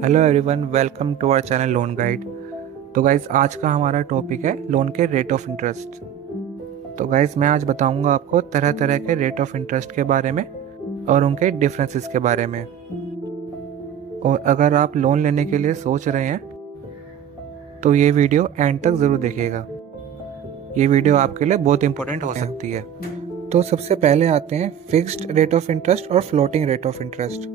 Hello everyone, welcome to our channel loan guide. तो guys आज का हमारा टॉपिक है लोन के रेट ऑफ इंटरेस्ट। तो गाइज मैं आज बताऊंगा आपको तरह तरह के रेट ऑफ इंटरेस्ट के बारे में और उनके डिफरेंसेस के बारे में। और अगर आप लोन लेने के लिए सोच रहे हैं तो ये वीडियो एंड तक ज़रूर देखिएगा। ये वीडियो आपके लिए बहुत इंपॉर्टेंट हो सकती है। तो सबसे पहले आते हैं फिक्स्ड रेट ऑफ इंटरेस्ट और फ्लोटिंग रेट ऑफ इंटरेस्ट।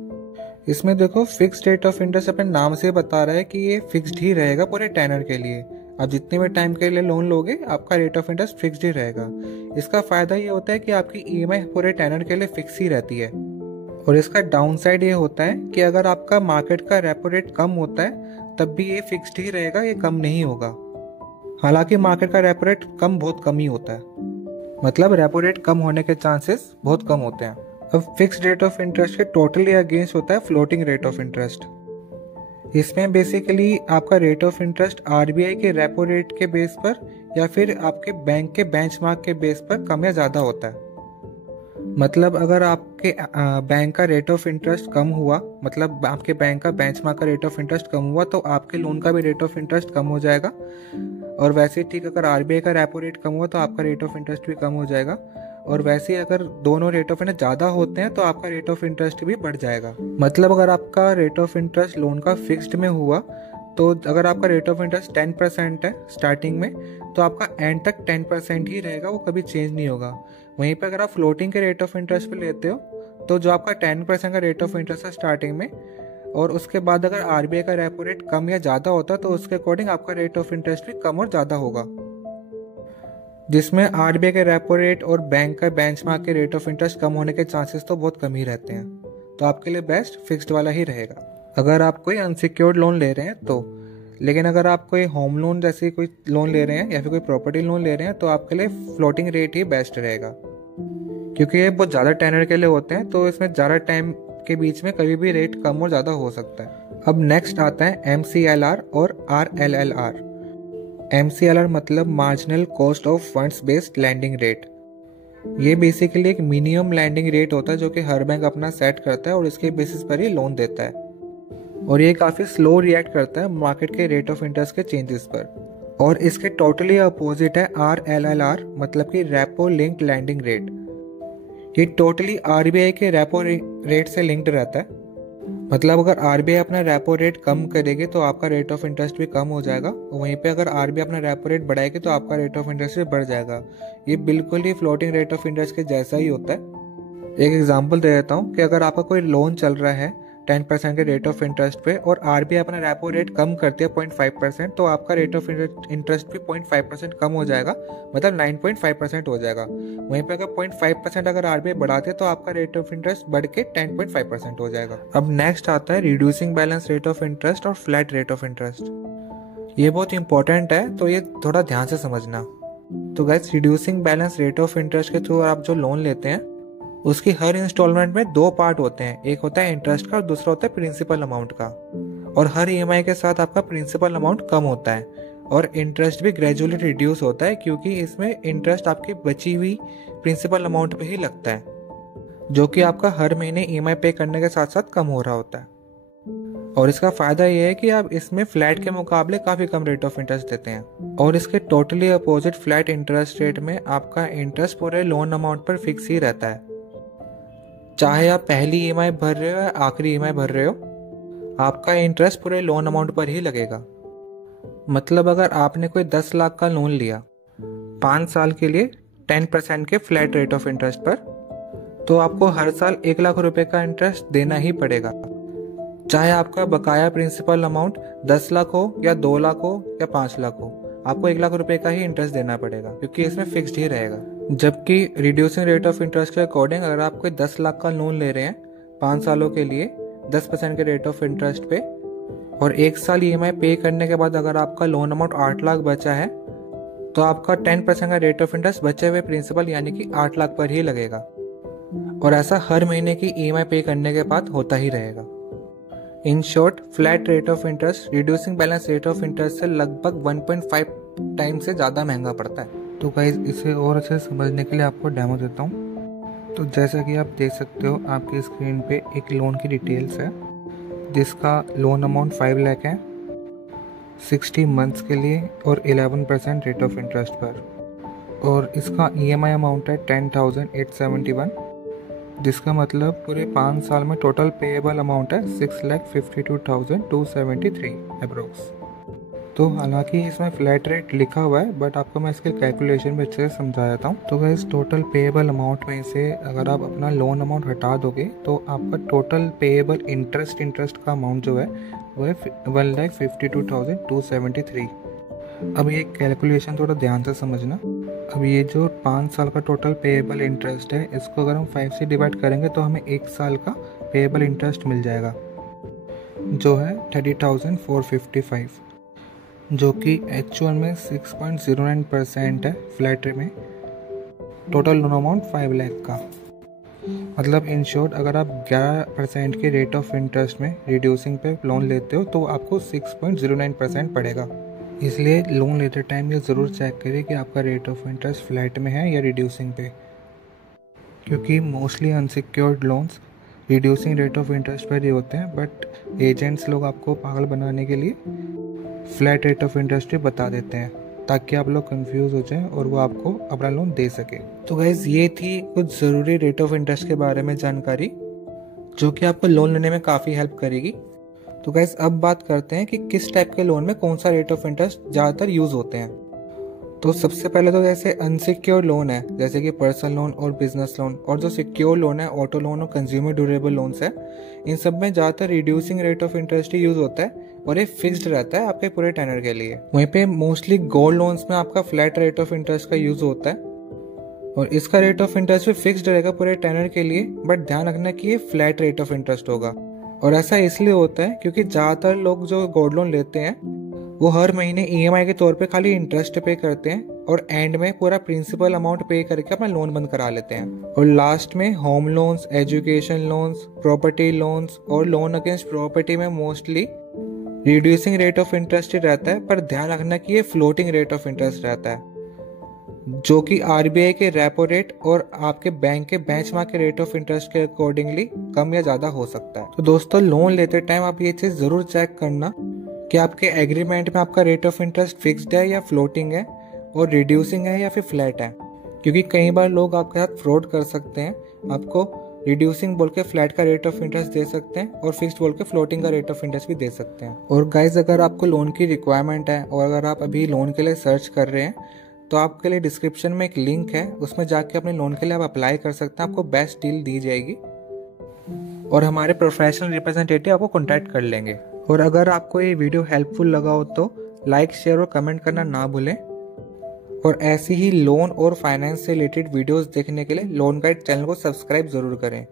इसमें देखो, फिक्स्ड रेट ऑफ इंटरेस्ट अपने नाम से बता रहा है कि ये फिक्स्ड ही रहेगा पूरे टेनर के लिए। आप जितने भी टाइम के लिए लोन लोगे आपका रेट ऑफ इंटरेस्ट फिक्स्ड ही रहेगा। इसका फायदा ये होता है कि आपकी ईएमआई पूरे टेनर के लिए फिक्स ही रहती है। और इसका डाउन साइड ये होता है कि अगर आपका मार्केट का रेपो रेट कम होता है तब भी ये फिक्स्ड ही रहेगा, ये कम नहीं होगा। हालांकि मार्केट का रेपो रेट बहुत कम ही होता है, मतलब रेपो रेट कम होने के चांसेस बहुत कम होते हैं। अब फिक्स्ड रेट ऑफ इंटरेस्ट के टोटली अगेंस्ट होता है फ्लोटिंग रेट ऑफ इंटरेस्ट। इसमें बेसिकली आपका रेट ऑफ इंटरेस्ट आरबीआई के रेपो रेट के बेस पर या फिर आपके बैंक के बेंचमार्क के बेस पर कम या ज़्यादा होता है। मतलब अगर आपके बैंक का रेट ऑफ इंटरेस्ट कम हुआ, मतलब आपके बैंक का बेंचमार्क का रेट ऑफ इंटरेस्ट कम हुआ, तो आपके लोन का भी रेट ऑफ इंटरेस्ट कम हो जाएगा। और वैसे ठीक अगर आरबीआई का रेपो रेट कम हुआ तो आपका रेट ऑफ इंटरेस्ट भी कम हो जाएगा। और वैसे ही अगर दोनों रेट ऑफ इंटरेस्ट ज़्यादा होते हैं तो आपका रेट ऑफ इंटरेस्ट भी बढ़ जाएगा। मतलब अगर आपका रेट ऑफ इंटरेस्ट लोन का फिक्स्ड में हुआ तो अगर आपका रेट ऑफ इंटरेस्ट 10% है स्टार्टिंग में, तो आपका एंड तक 10% ही रहेगा, वो कभी चेंज नहीं होगा। वहीं पर अगर आप फ्लोटिंग के रेट ऑफ इंटरेस्ट पे लेते हो तो जो आपका 10% का रेट ऑफ इंटरेस्ट है स्टार्टिंग में, और उसके बाद अगर आरबीआई का रेपो रेट कम या ज़्यादा होता है तो उसके अकॉर्डिंग आपका रेट ऑफ इंटरेस्ट भी कम और ज़्यादा होगा। जिसमें आरबीआई के रेपो रेट और बैंक का बेंचमार्क के रेट ऑफ इंटरेस्ट कम होने के चांसेस तो बहुत कम ही रहते हैं। तो आपके लिए बेस्ट फिक्स्ड वाला ही रहेगा अगर आप कोई अनसिक्योर्ड लोन ले रहे हैं तो। लेकिन अगर आप कोई होम लोन जैसे कोई लोन ले रहे हैं या फिर कोई प्रॉपर्टी लोन ले रहे हैं तो आपके लिए फ्लोटिंग रेट ही बेस्ट रहेगा, क्योंकि ये बहुत ज़्यादा टेनर के लिए होते हैं, तो इसमें ज़्यादा टाइम के बीच में कभी भी रेट कम और ज़्यादा हो सकता है। अब नेक्स्ट आता है MCLR और RLLR। MCLR मतलब marginal cost of funds based landing rate. ये बेसिकली एक मिनिमम लैंडिंग रेट होता है जो कि हर बैंक अपना सेट करता है और इसके बेसिस पर ही लोन देता है। और ये काफ़ी स्लो रिएक्ट करता है मार्केट के रेट ऑफ इंटरेस्ट के चेंजेस पर। और इसके टोटली अपोजिट है RLLR, मतलब कि रेपो लिंक्ड लैंडिंग रेट। ये टोटली आरबीआई के रेपो रेट से लिंक्ड रहता है। मतलब अगर आरबीआई अपना रेपो रेट कम करेगी तो आपका रेट ऑफ इंटरेस्ट भी कम हो जाएगा, वहीं पे अगर आरबीआई अपना रेपो रेट बढ़ाएगी तो आपका रेट ऑफ इंटरेस्ट भी बढ़ जाएगा। ये बिल्कुल ही फ्लोटिंग रेट ऑफ इंटरेस्ट के जैसा ही होता है। एक एग्जांपल दे देता हूँ कि अगर आपका कोई लोन चल रहा है 10% के रेट ऑफ इंटरेस्ट पे और आरबीआई अपना रेपो रेट कम करती है 0.5%, तो आपका रेट ऑफ इंटरेस्ट भी 0.5% कम हो जाएगा, मतलब 9.5% हो जाएगा। वहीं पे अगर 0.5% अगर आरबीआई बढ़ाती है तो आपका रेट ऑफ इंटरेस्ट बढ़ के 10.5% हो जाएगा। अब नेक्स्ट आता है reducing balance rate of interest और फ्लैट रेट ऑफ इंटरेस्ट। ये बहुत इंपॉर्टेंट है, तो ये थोड़ा ध्यान से समझना। तो guys, reducing balance rate of interest के थ्रू आप जो लोन लेते हैं उसकी हर इंस्टॉलमेंट में दो पार्ट होते हैं, एक होता है इंटरेस्ट का और दूसरा होता है प्रिंसिपल अमाउंट का। और हर ईएमआई के साथ आपका प्रिंसिपल अमाउंट कम होता है और इंटरेस्ट भी ग्रेजुअली रिड्यूस होता है, क्योंकि इसमें इंटरेस्ट आपकी बची हुई प्रिंसिपल अमाउंट पे ही लगता है, जो कि आपका हर महीने ईएमआई पे करने के साथ साथ कम हो रहा होता है। और इसका फायदा यह है कि आप इसमें फ्लैट के मुकाबले काफ़ी कम रेट ऑफ इंटरेस्ट देते हैं। और इसके totally opposite flat interest rate में आपका इंटरेस्ट पूरे लोन अमाउंट पर फिक्स ही रहता है। चाहे आप पहली ईएमआई भर रहे हो या आखिरी ईएमआई भर रहे हो, आपका इंटरेस्ट पूरे लोन अमाउंट पर ही लगेगा। मतलब अगर आपने कोई 10 लाख का लोन लिया 5 साल के लिए 10% के फ्लैट रेट ऑफ इंटरेस्ट पर, तो आपको हर साल 1 लाख रुपए का इंटरेस्ट देना ही पड़ेगा। चाहे आपका बकाया प्रिंसिपल अमाउंट 10 लाख हो या 2 लाख हो या 5 लाख हो, आपको 1 लाख रुपए का ही इंटरेस्ट देना पड़ेगा, क्योंकि इसमें फिक्स्ड ही रहेगा। जबकि रिड्यूसिंग रेट ऑफ इंटरेस्ट के अकॉर्डिंग अगर आप कोई 10 लाख का लोन ले रहे हैं 5 सालों के लिए 10% के रेट ऑफ इंटरेस्ट पे, और 1 साल ईएमआई पे करने के बाद अगर आपका लोन अमाउंट 8 लाख बचा है, तो आपका 10% का रेट ऑफ इंटरेस्ट बचे हुए प्रिंसिपल यानी कि 8 लाख पर ही लगेगा। और ऐसा हर महीने की ईएमआई पे करने के बाद होता ही रहेगा। In short, flat rate of interest reducing balance rate of interest से लगभग 1.5 टाइम से ज़्यादा महंगा पड़ता है। तो गाइस, इसे और अच्छे से समझने के लिए आपको डेमो देता हूँ। तो जैसा कि आप देख सकते हो आपकी स्क्रीन पे एक लोन की डिटेल्स है। जिसका लोन अमाउंट 5 लाख है 60 मंथ्स के लिए और 11% रेट ऑफ इंटरेस्ट पर। और इसका EMI अमाउंट है 10,871, जिसका मतलब पूरे 5 साल में टोटल पेएबल अमाउंट है 6,52,273 अप्रोक्स। तो हालांकि इसमें फ्लैट रेट लिखा हुआ है, बट आपको मैं इसके कैलकुलेशन भी अच्छे से समझा देता हूँ। तो गाइस टोटल पेएबल अमाउंट में से अगर आप अपना लोन अमाउंट हटा दोगे तो आपका टोटल पेएबल इंटरेस्ट का अमाउंट जो है वो है 1,52,273। अब ये कैलकुलेशन थोड़ा ध्यान से समझना। अब ये जो 5 साल का टोटल पेएबल इंटरेस्ट है, इसको अगर हम 5 से डिवाइड करेंगे तो हमें 1 साल का पेएबल इंटरेस्ट मिल जाएगा, जो है 30,455, जो कि एक्चुअल में 6.09% है फ्लैट रेट में। टोटल लोन अमाउंट 5 लाख का। मतलब इन शॉर्ट अगर आप 11% के रेट ऑफ इंटरेस्ट में रिड्यूसिंग पे लोन लेते हो तो आपको 6.09% पड़ेगा। इसलिए लोन लेते टाइम ये ज़रूर चेक करिए कि आपका रेट ऑफ इंटरेस्ट फ्लैट में है या रिड्यूसिंग पे, क्योंकि mostly unsecured loans reducing rate of interest पर ही होते हैं, बट एजेंट्स लोग आपको पागल बनाने के लिए फ्लैट रेट ऑफ इंटरेस्ट भी बता देते हैं ताकि आप लोग कंफ्यूज हो जाएं और वो आपको अपना लोन दे सके। तो गाइज ये थी कुछ ज़रूरी रेट ऑफ इंटरेस्ट के बारे में जानकारी, जो कि आपको लोन लेने में काफ़ी हेल्प करेगी। तो गाइज अब बात करते हैं कि किस टाइप के लोन में कौन सा रेट ऑफ इंटरेस्ट ज़्यादातर यूज़ होते हैं। तो सबसे पहले तो जैसे अनसिक्योर्ड लोन है, जैसे कि पर्सनल लोन और बिजनेस लोन, और जो सिक्योर लोन है ऑटो लोन और कंज्यूमर ड्यूरेबल लोन्स है, इन सब में ज़्यादातर reducing rate of interest he use होता है और ये फिक्स्ड रहता है आपके पूरे टेनर के लिए। वहीं पे मोस्टली गोल्ड लोन्स में आपका फ्लैट रेट ऑफ इंटरेस्ट का यूज़ होता है और इसका रेट ऑफ इंटरेस्ट भी फिक्स्ड रहेगा पूरे टेनर के लिए, बट ध्यान रखना कि ये फ्लैट रेट ऑफ इंटरेस्ट होगा। और ऐसा इसलिए होता है क्योंकि ज़्यादातर लोग जो गोल्ड लोन लेते हैं वो हर महीने EMI के तौर पे खाली इंटरेस्ट पे करते हैं और एंड में पूरा प्रिंसिपल अमाउंट पे करके अपना लोन बंद करा लेते हैं। और लास्ट में home loans, education loans, property loans और लोन अगेंस्ट प्रॉपर्टी में mostly reducing rate of interest ही रहता है, पर ध्यान रखना कि ये फ्लोटिंग रेट ऑफ इंटरेस्ट रहता है, जो कि RBI के रेपो रेट और आपके बैंक के बेंचमार्क के रेट ऑफ इंटरेस्ट के अकॉर्डिंगली कम या ज़्यादा हो सकता है। तो दोस्तों लोन लेते टाइम आप ये चीज़ ज़रूर चेक करना कि आपके एग्रीमेंट में आपका रेट ऑफ इंटरेस्ट फिक्स्ड है या फ्लोटिंग है, और रिड्यूसिंग है या फिर फ्लैट है, क्योंकि कई बार लोग आपके साथ फ्रॉड कर सकते हैं। आपको रिड्यूसिंग बोल के फ्लैट का रेट ऑफ इंटरेस्ट दे सकते हैं और फिक्स्ड बोल के फ्लोटिंग का रेट ऑफ इंटरेस्ट भी दे सकते हैं। और गाइज अगर आपको लोन की रिक्वायरमेंट है और अगर आप अभी लोन के लिए सर्च कर रहे हैं तो आपके लिए डिस्क्रिप्शन में एक लिंक है, उसमें जाके अपने लोन के लिए आप अप्लाई कर सकते हैं। आपको बेस्ट डील दी जाएगी और हमारे प्रोफेशनल रिप्रेजेंटेटिव आपको कॉन्टैक्ट कर लेंगे। और अगर आपको ये वीडियो हेल्पफुल लगा हो तो लाइक, शेयर और कमेंट करना ना भूलें। और ऐसी ही लोन और फाइनेंस से रिलेटेड वीडियोस देखने के लिए लोन गाइड चैनल को सब्सक्राइब ज़रूर करें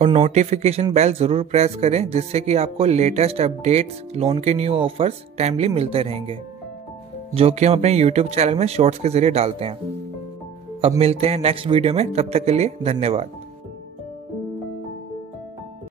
और नोटिफिकेशन बेल ज़रूर प्रेस करें, जिससे कि आपको लेटेस्ट अपडेट्स, लोन के न्यू ऑफर्स टाइमली मिलते रहेंगे, जो कि हम अपने YouTube चैनल में शॉर्ट्स के जरिए डालते हैं। अब मिलते हैं नेक्स्ट वीडियो में, तब तक के लिए धन्यवाद।